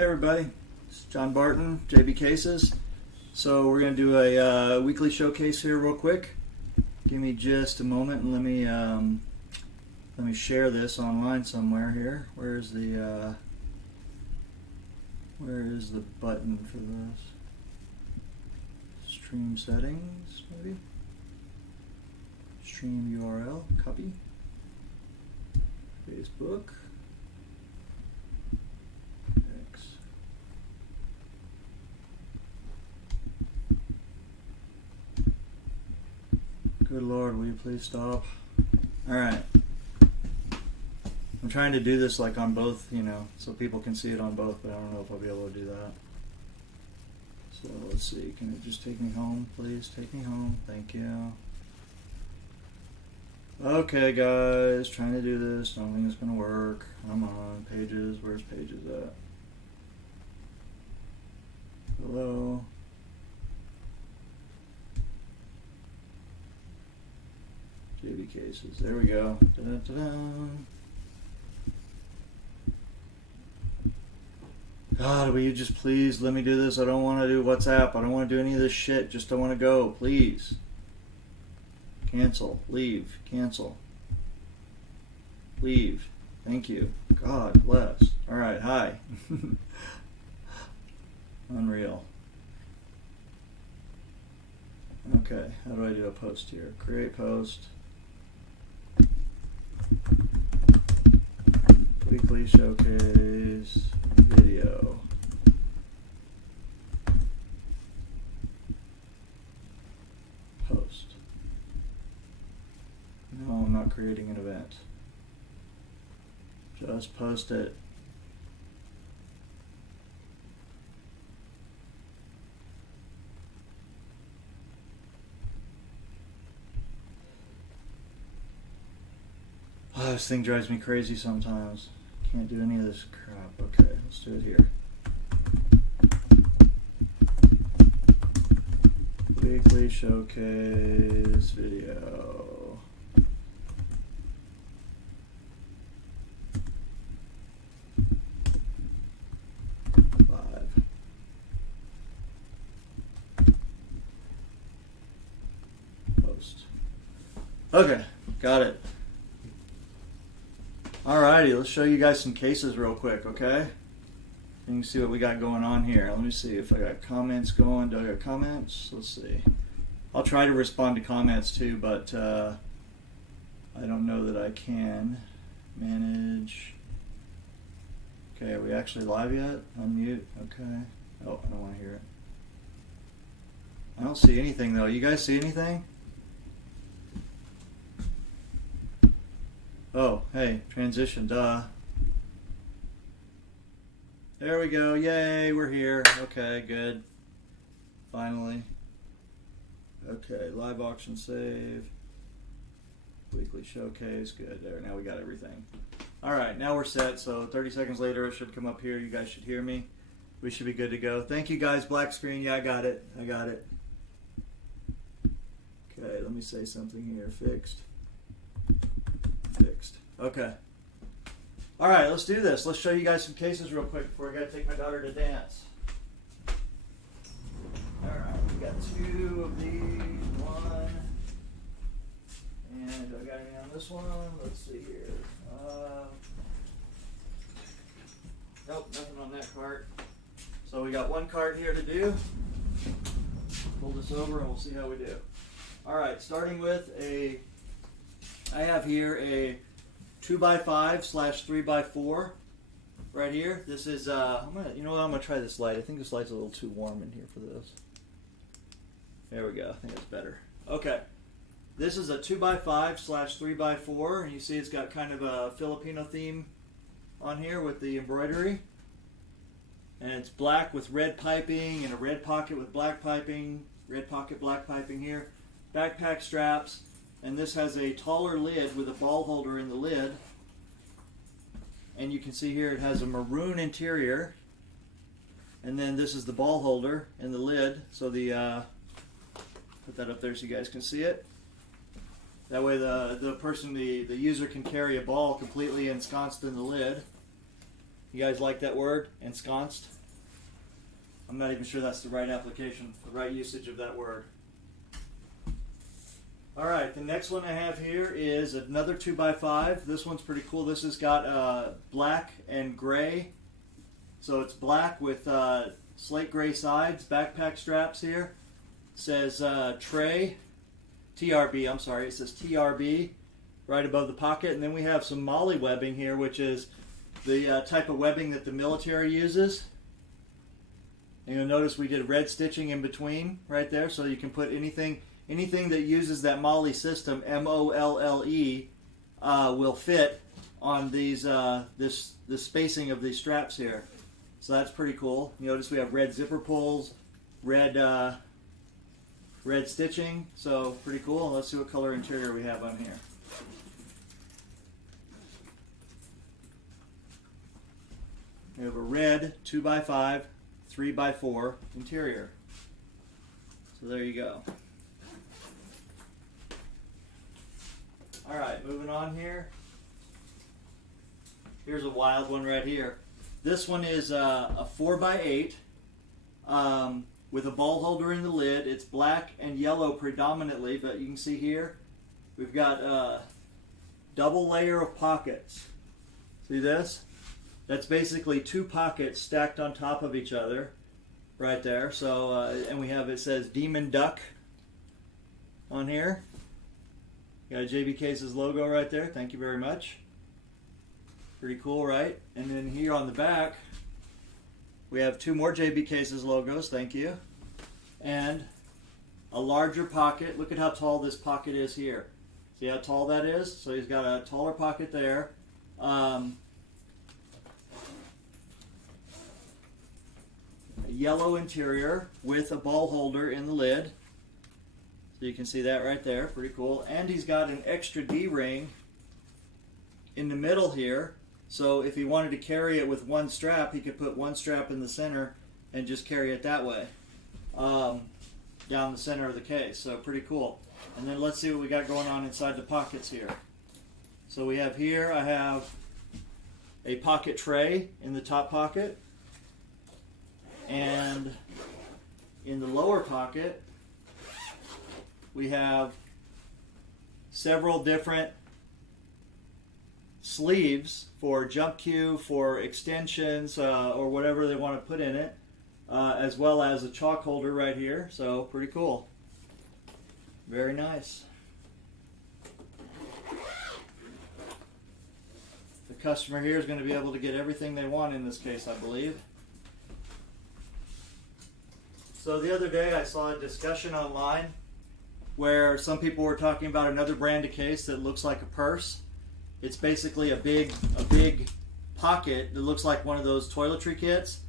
Hey everybody, it's John Barton, JB Cases. So we're going to do a weekly showcase here real quick. Give me just a moment and let me share this online somewhere here. Where is the button for this? Stream settings, maybe? Stream URL, copy. Facebook. X. Good Lord, will you please stop? Alright. I'm trying to do this like on both, so people can see it on both, but I don't know if I'll be able to do that. So let's see, can it just take me home, please? Take me home, thank you. Okay guys, trying to do this, don't think it's gonna work. Come on, Pages, where's Pages at? Hello? JB Cases, there we go. Da-da-da-da. God, will you just please let me do this? I don't want to do WhatsApp. I don't want to do any of this shit. Just don't want to go. Please. Cancel. Leave. Cancel. Leave. Thank you. God bless. Alright, hi. Unreal. Okay, how do I do a post here? Create post. Weekly showcase video. Post. No, I'm not creating an event. Just post it. Oh, this thing drives me crazy sometimes. Can't do any of this crap. Okay, let's do it here. Weekly showcase video. Live. Post. Okay, got it. Alrighty, let's show you guys some cases real quick, okay? You can see what we got going on here. Let me see if I got comments going. Do I got comments? Let's see. I'll try to respond to comments too, but I don't know that I can. Manage. Okay, are we actually live yet? Unmute. Okay. Oh, I don't want to hear it. I don't see anything though. You guys see anything? Oh, hey, transition, duh. There we go, yay, we're here. Okay, good. Finally. Okay, live auction save. Weekly showcase, good, there, now we got everything. Alright, now we're set, so 30 seconds later it should come up here, you guys should hear me. We should be good to go. Thank you guys, black screen, yeah, I got it. Okay, let me say something here, fixed. Okay. Alright, let's do this. Let's show you guys some cases real quick before I gotta take my daughter to dance. Alright, we got two of these, one. And do I got any on this one? Let's see here. Nope, nothing on that cart. So we got one cart here to do. Pull this over and we'll see how we do. Alright, starting with I have here a 2x5/3x4 right here. This is I'm gonna try this light. I think this light's a little too warm in here for this. There we go. I think that's better. Okay. This is a 2x5/3x4, and you see it's got kind of a Filipino theme on here with the embroidery. And it's black with red piping and a red pocket with black piping. Red pocket, black piping here. Backpack straps. And this has a taller lid with a ball holder in the lid. And you can see here it has a maroon interior. And then this is the ball holder and the lid. So put that up there so you guys can see it. That way the user can carry a ball completely ensconced in the lid. You guys like that word, ensconced? I'm not even sure that's the right application, the right usage of that word. Alright, the next one I have here is another 2x5. This one's pretty cool. This has got black and gray. So it's black with slate gray sides, backpack straps here. It says tray, TRB, I'm sorry, it says TRB right above the pocket. And then we have some MOLLE webbing here, which is the type of webbing that the military uses. And you'll notice we did red stitching in between right there, so you can put anything that uses that MOLLE system, MOLLE, will fit on these the spacing of these straps here. So that's pretty cool. You notice we have red zipper pulls, red stitching, so pretty cool. Let's see what color interior we have on here. We have a red 2x5, 3x4 interior. So there you go. Alright, moving on here. Here's a wild one right here. This one is a 4x8 with a ball holder in the lid. It's black and yellow predominantly, but you can see here we've got a double layer of pockets. See this? That's basically two pockets stacked on top of each other right there. So, and we have, it says Demon Duck on here. Got a JB Cases logo right there. Thank you very much. Pretty cool, right? And then here on the back, we have two more JB Cases logos. Thank you. And a larger pocket. Look at how tall this pocket is here. See how tall that is? So he's got a taller pocket there. A yellow interior with a ball holder in the lid. So you can see that right there. Pretty cool. And he's got an extra D-ring in the middle here. So if he wanted to carry it with one strap, he could put one strap in the center and just carry it that way down the center of the case. So pretty cool. And then let's see what we got going on inside the pockets here. So we have here, I have a pocket tray in the top pocket. And in the lower pocket, we have several different sleeves for jump cue, for extensions, or whatever they want to put in it, as well as a chalk holder right here. So pretty cool. Very nice. The customer here is going to be able to get everything they want in this case, I believe. So the other day I saw a discussion online where some people were talking about another brand of case that looks like a purse. It's basically a big pocket that looks like one of those toiletry kits.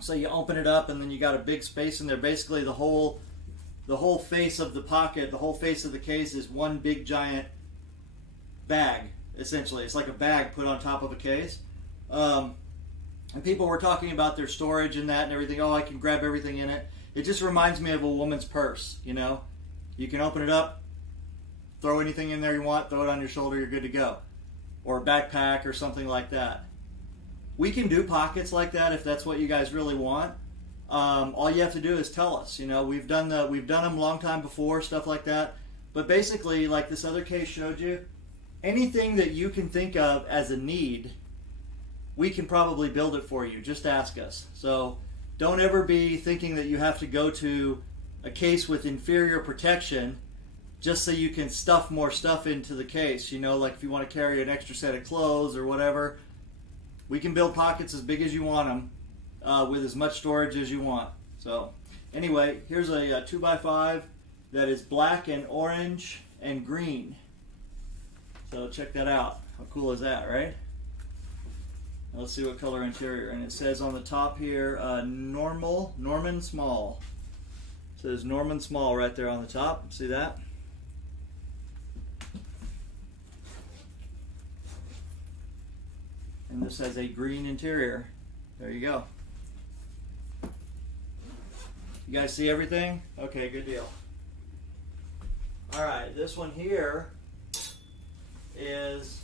So you open it up and then you got a big space in there. Basically the whole face of the pocket, the whole face of the case is one big giant bag, essentially. It's like a bag put on top of a case. And people were talking about their storage and that and everything. Oh, I can grab everything in it. It just reminds me of a woman's purse, you know. You can open it up, throw anything in there you want, throw it on your shoulder, you're good to go. Or a backpack or something like that. We can do pockets like that if that's what you guys really want. All you have to do is tell us. You know, we've done them a long time before, stuff like that. But basically, like this other case showed you, anything that you can think of as a need, we can probably build it for you. Just ask us. So don't ever be thinking that you have to go to a case with inferior protection just so you can stuff more stuff into the case. You know, like if you want to carry an extra set of clothes or whatever, we can build pockets as big as you want them with as much storage as you want. So anyway, here's a 2x5 that is black and orange and green. So check that out. How cool is that, right? Let's see what color interior. And it says on the top here, Norman Small. It says Norman Small right there on the top. See that? And this has a green interior. There you go. You guys see everything? Okay, good deal. Alright, this one here is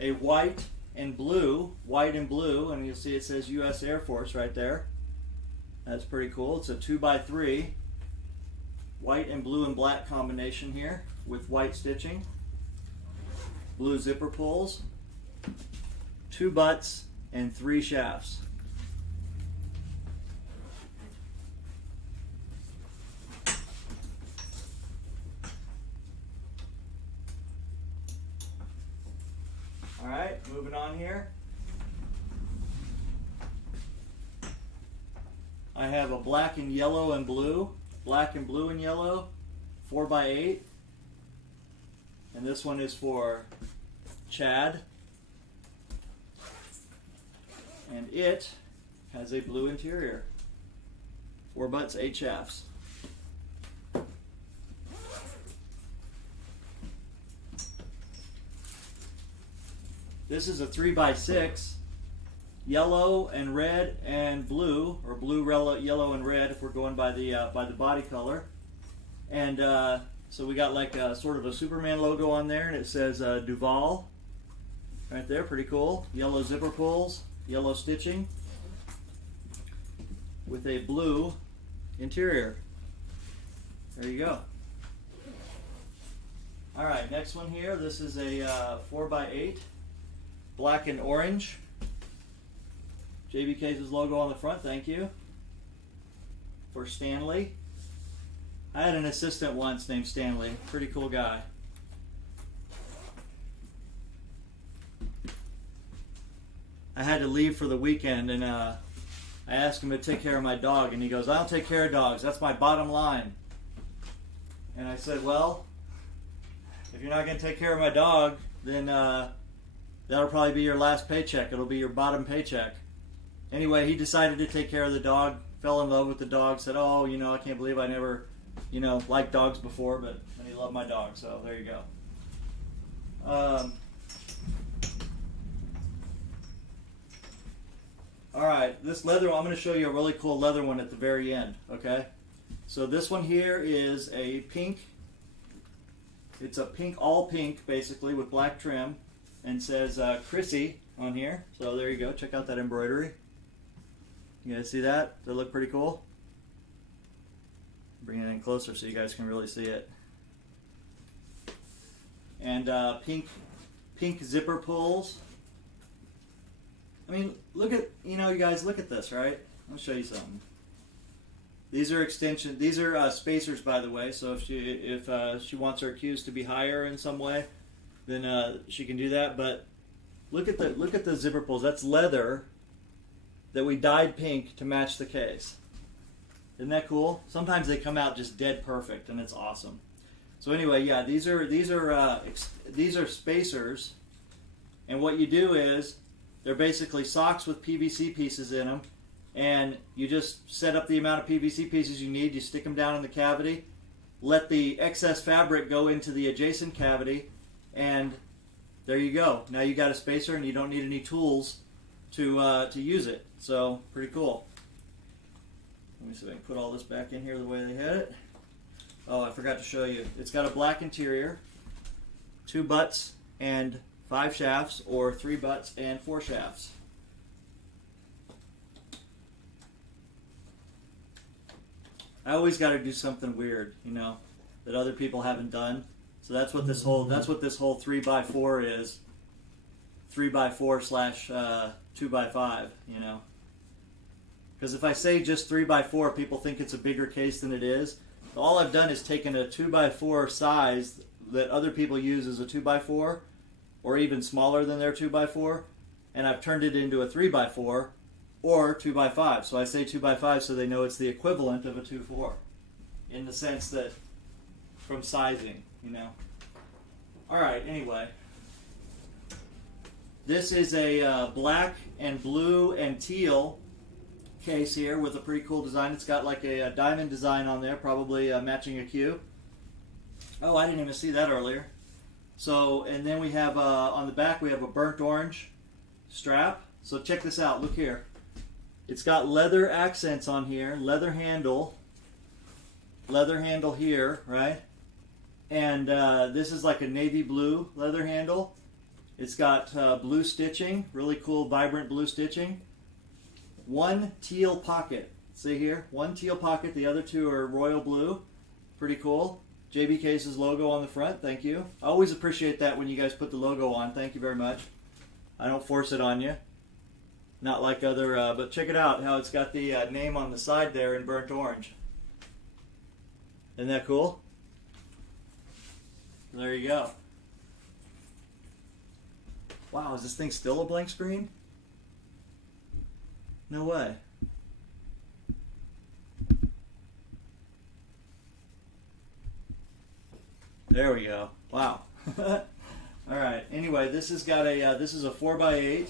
a white and blue, white and blue, and you'll see it says U.S. Air Force right there. That's pretty cool. It's a 2x3, white and blue and black combination here with white stitching. Blue zipper pulls, 2 butts, and 3 shafts. Alright, moving on here. I have a black and yellow and blue, black and blue and yellow, 4x8. And this one is for Chad. And it has a blue interior. 4 butts, 8 shafts. This is a 3x6, yellow and red and blue, or blue, yellow, and red if we're going by the body color. And so we got like a sort of a Superman logo on there, and it says Duval right there, pretty cool. Yellow zipper pulls, yellow stitching with a blue interior. There you go. All right, next one here. This is a 4x8, black and orange. JBK's logo on the front, thank you. For Stanley. I had an assistant once named Stanley, pretty cool guy. I had to leave for the weekend, and I asked him to take care of my dog, and he goes, "I don't take care of dogs, that's my bottom line." And I said, well, if you're not going to take care of my dog, then that'll probably be your last paycheck. It'll be your bottom paycheck. Anyway, he decided to take care of the dog, fell in love with the dog, said, "Oh, I can't believe I never, liked dogs before," but then he loved my dog, so there you go. All right, this leather, I'm going to show you a really cool leather one at the very end, okay? So this one here is a pink. It's a pink, all pink, basically, with black trim, and says Chrissy on here. So there you go. Check out that embroidery. You guys see that? Does that look pretty cool? Bring it in closer so you guys can really see it. And pink zipper pulls. I mean, look at, you guys, look at this, right? I'll show you something. These are extension. These are spacers, by the way. So if she wants her cues to be higher in some way, then she can do that. But look at the zipper pulls. That's leather that we dyed pink to match the case. Isn't that cool? Sometimes they come out just dead perfect, and it's awesome. So anyway, yeah, these are spacers, and what you do is they're basically socks with PVC pieces in them. And you just set up the amount of PVC pieces you need. You stick them down in the cavity, let the excess fabric go into the adjacent cavity, and there you go. Now you got a spacer, and you don't need any tools to use it. So pretty cool. Let me see if I can put all this back in here the way they had it. Oh, I forgot to show you. It's got a black interior, 2 butts and 5 shafts, or 3 butts and 4 shafts. I always got to do something weird, that other people haven't done. So that's what this whole 3x4 is. 3x4 / 2x5, Because if I say just 3x4, people think it's a bigger case than it is. All I've done is taken a 2x4 size that other people use as a 2x4, or even smaller than their 2x4, and I've turned it into a 3x4. Or 2x5. So I say 2x5 so they know it's the equivalent of a 2x4 in the sense that from sizing, Alright, anyway. This is a black and blue and teal case here with a pretty cool design. It's got like a diamond design on there, probably matching a cue. Oh, I didn't even see that earlier. So, and then we have on the back we have a burnt orange strap. So check this out. Look here. It's got leather accents on here, leather handle here, right? And this is like a navy blue leather handle. It's got blue stitching, really cool, vibrant blue stitching. One teal pocket. See here? One teal pocket. The other two are royal blue. Pretty cool. JB Case's logo on the front. Thank you. I always appreciate that when you guys put the logo on. Thank you very much. I don't force it on you. Not like other, but check it out how it's got the name on the side there in burnt orange. Isn't that cool? There you go. Wow, is this thing still a blank screen? No way. There we go. Wow. All right. Anyway, this has got a this is a 4x8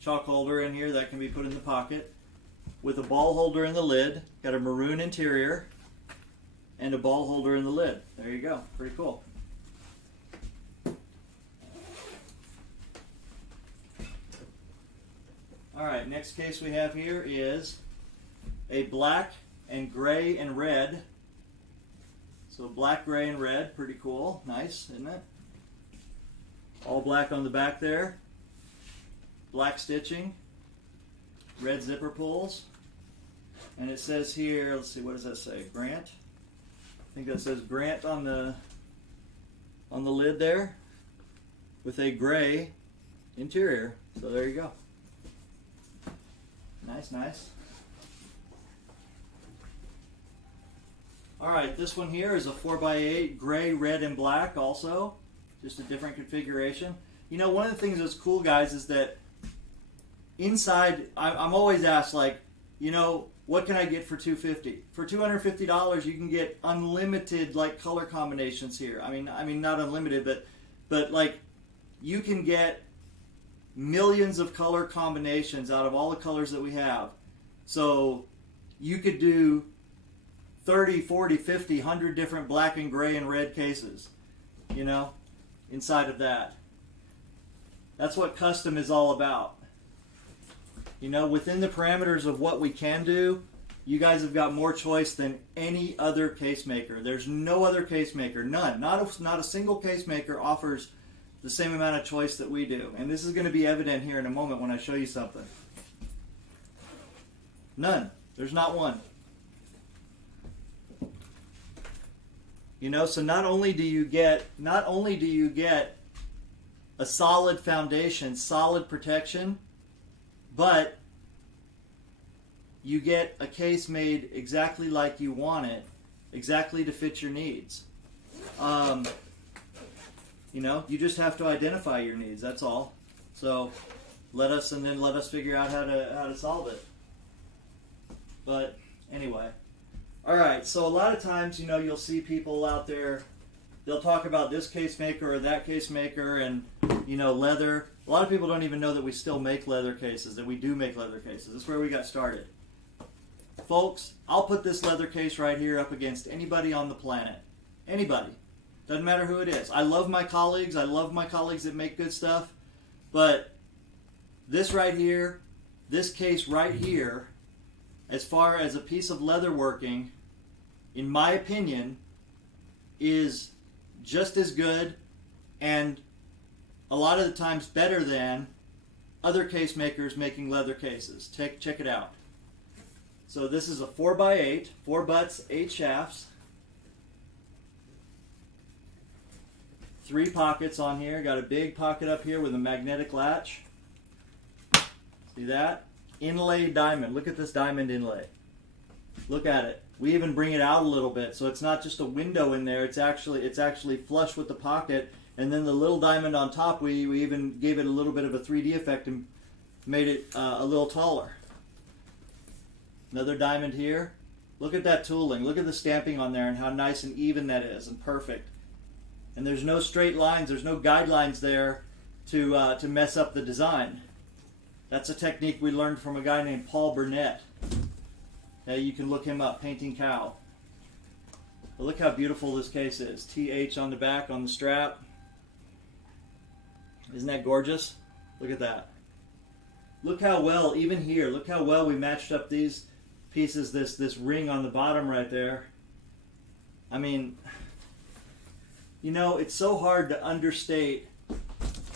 chalk holder in here that can be put in the pocket with a ball holder in the lid. Got a maroon interior and a ball holder in the lid. There you go. Pretty cool. All right. Next case we have here is a black and gray and red. So black, gray, and red, pretty cool. Nice, isn't it? All black on the back there. Black stitching. Red zipper pulls. And it says here, let's see, what does that say? Grant? I think that says Grant on the lid there with a gray interior. So there you go. Nice, nice. Alright, this one here is a 4x8, gray, red, and black also. Just a different configuration. You know, one of the things that's cool, guys, is that inside, I'm always asked, like, you know, what can I get for $250? For $250, you can get unlimited, like, color combinations here. I mean, not unlimited, but like, you can get millions of color combinations out of all the colors that we have. So, you could do 30, 40, 50, 100 different black and gray and red cases, you know, inside of that. That's what custom is all about. You know, within the parameters of what we can do, you guys have got more choice than any other case maker. There's no other case maker, none. Not a single case maker offers the same amount of choice that we do. And this is going to be evident here in a moment when I show you something. None. There's not one. You know, so not only do you get a solid foundation, solid protection, but you get a case made exactly like you want it, exactly to fit your needs. You know, you just have to identify your needs. That's all. So let us figure out how to solve it. But anyway. All right, so a lot of times, you know, you'll see people out there, they'll talk about this case maker or that case maker and, you know, leather. A lot of people don't even know that we still make leather cases, that we do make leather cases. That's where we got started. Folks, I'll put this leather case right here up against anybody on the planet. Anybody. Doesn't matter who it is. I love my colleagues. I love my colleagues that make good stuff. But this right here, this case right here, as far as a piece of leather working, in my opinion, is just as good and a lot of the times better than other case makers making leather cases. Check it out. So this is a 4x8, 4 butts, 8 shafts. 3 pockets on here. Got a big pocket up here with a magnetic latch. See that? Inlay diamond. Look at this diamond inlay. Look at it. We even bring it out a little bit, so it's not just a window in there. It's actually flush with the pocket, and then the little diamond on top. We even gave it a little bit of a 3D effect and made it a little taller. Another diamond here. Look at that tooling. Look at the stamping on there and how nice and even that is and perfect. And there's no straight lines. There's no guidelines there to mess up the design. That's a technique we learned from a guy named Paul Burnett. You can look him up, Painting Cow. But look how beautiful this case is. TH on the back, on the strap. Isn't that gorgeous? Look at that. Look how well, even here, look how well we matched up these pieces, this ring on the bottom right there. I mean, You know, it's so hard to understate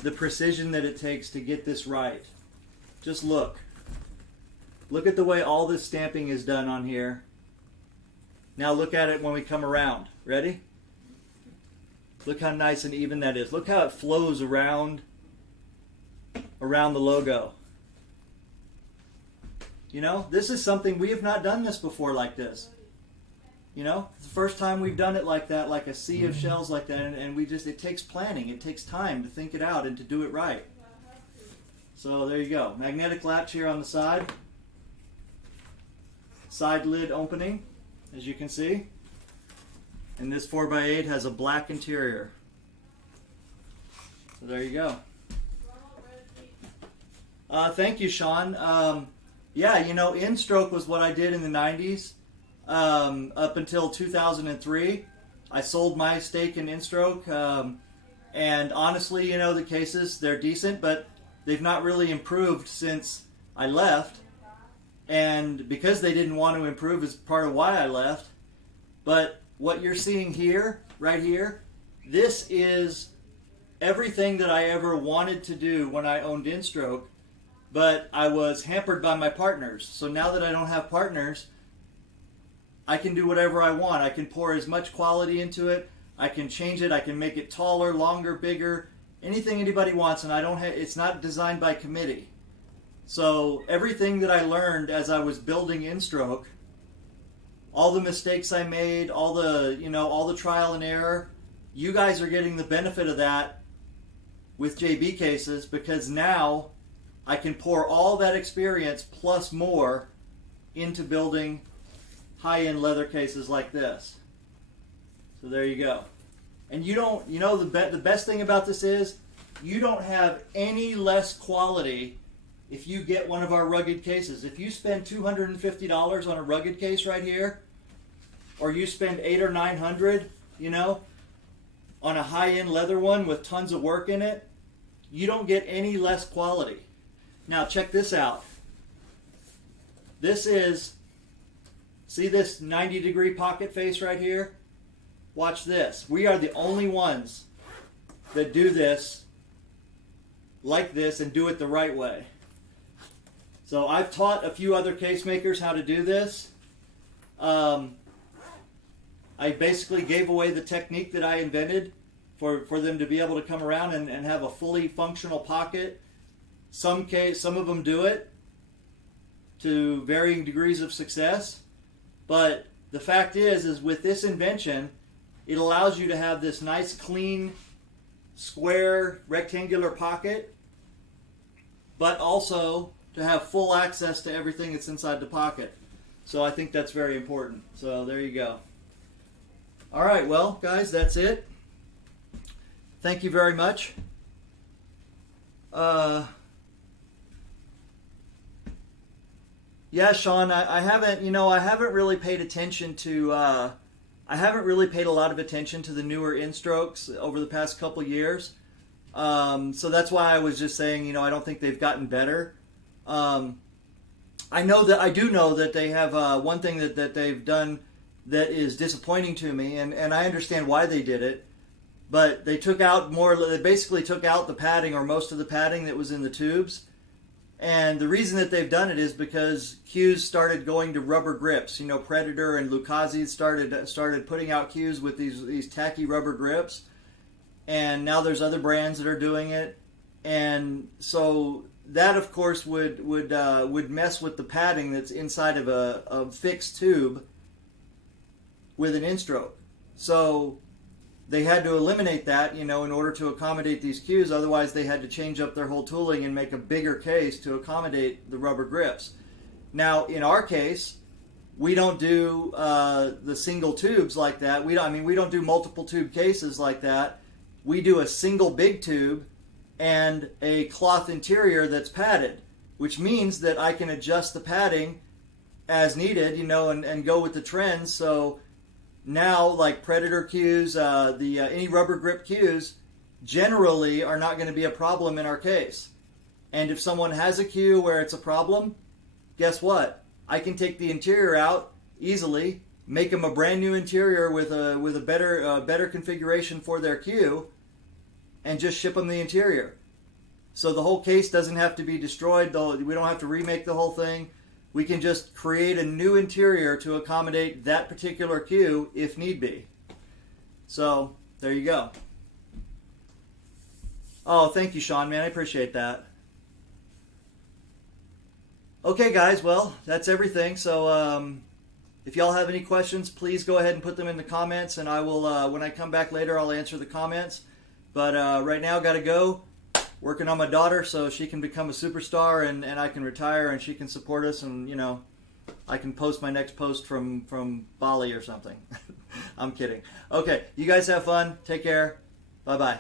the precision that it takes to get this right. Just look. Look at the way all this stamping is done on here. Now look at it when we come around. Ready? Look how nice and even that is. Look how it flows around the logo. You know, this is something we have not done this before like this. You know, it's the first time we've done it like that, like a sea of shells like that, and it takes planning, it takes time to think it out and to do it right. So there you go. Magnetic latch here on the side. Side lid opening, as you can see. And this 4x8 has a black interior. So there you go. Thank you, Sean. Yeah, you know, InStroke was what I did in the 90s. Up until 2003, I sold my stake in InStroke. And honestly, you know, the cases, they're decent, but they've not really improved since I left. And because they didn't want to improve is part of why I left. But what you're seeing here, right here, this is everything that I ever wanted to do when I owned InStroke, but I was hampered by my partners. So now that I don't have partners, I can do whatever I want. I can pour as much quality into it. I can change it. I can make it taller, longer, bigger, anything anybody wants, and I don't have, it's not designed by committee. So everything that I learned as I was building InStroke, all the mistakes I made, all the trial and error, you guys are getting the benefit of that with JB cases, because now I can pour all that experience plus more into building high-end leather cases like this. So there you go. And you don't, you know, the best thing about this is you don't have any less quality if you get one of our rugged cases. If you spend $250 on a rugged case right here, or you spend $800 or $900, you know, on a high-end leather one with tons of work in it, you don't get any less quality. Now check this out. This is, see this 90-degree pocket face right here? Watch this. We are the only ones that do this like this and do it the right way. So I've taught a few other case makers how to do this. I basically gave away the technique that I invented for them to be able to come around and have a fully functional pocket. Some of them do it to varying degrees of success. But the fact is with this invention, it allows you to have this nice, clean, square, rectangular pocket, but also to have full access to everything that's inside the pocket. So I think that's very important. So there you go. All right, well, guys, that's it. Thank you very much. Yeah, Sean, I haven't really paid attention to, I haven't really paid a lot of attention to the newer InStrokes over the past couple years. So that's why I was just saying, you know, I don't think they've gotten better. I do know that they have one thing that they've done that is disappointing to me, and I understand why they did it, but they basically took out the padding, or most of the padding that was in the tubes. And the reason that they've done it is because cues started going to rubber grips. You know, Predator and Lucchese started putting out cues with these tacky rubber grips, and now there's other brands that are doing it, and so that of course would mess with the padding that's inside of a fixed tube with an InStroke. So they had to eliminate that, you know, in order to accommodate these cues. Otherwise, they had to change up their whole tooling and make a bigger case to accommodate the rubber grips. Now, in our case, we don't do the single tubes like that. We don't do multiple tube cases like that. We do a single big tube and a cloth interior that's padded, which means that I can adjust the padding as needed, you know, and go with the trends. So now, like Predator cues, any rubber grip cues generally are not going to be a problem in our case. And if someone has a cue where it's a problem, guess what? I can take the interior out easily, make them a brand new interior with a better configuration for their queue, and just ship them the interior. So the whole case doesn't have to be destroyed. We don't have to remake the whole thing. We can just create a new interior to accommodate that particular queue if need be. So there you go. Oh, thank you, Sean, man. I appreciate that. Okay, guys. Well, that's everything. So if y'all have any questions, please go ahead and put them in the comments, and I will, when I come back later, I'll answer the comments. But right now, got to go. Working on my daughter so she can become a superstar, and I can retire and she can support us, and, you know, I can post my next post from Bali or something. I'm kidding. Okay, you guys have fun. Take care. Bye-bye.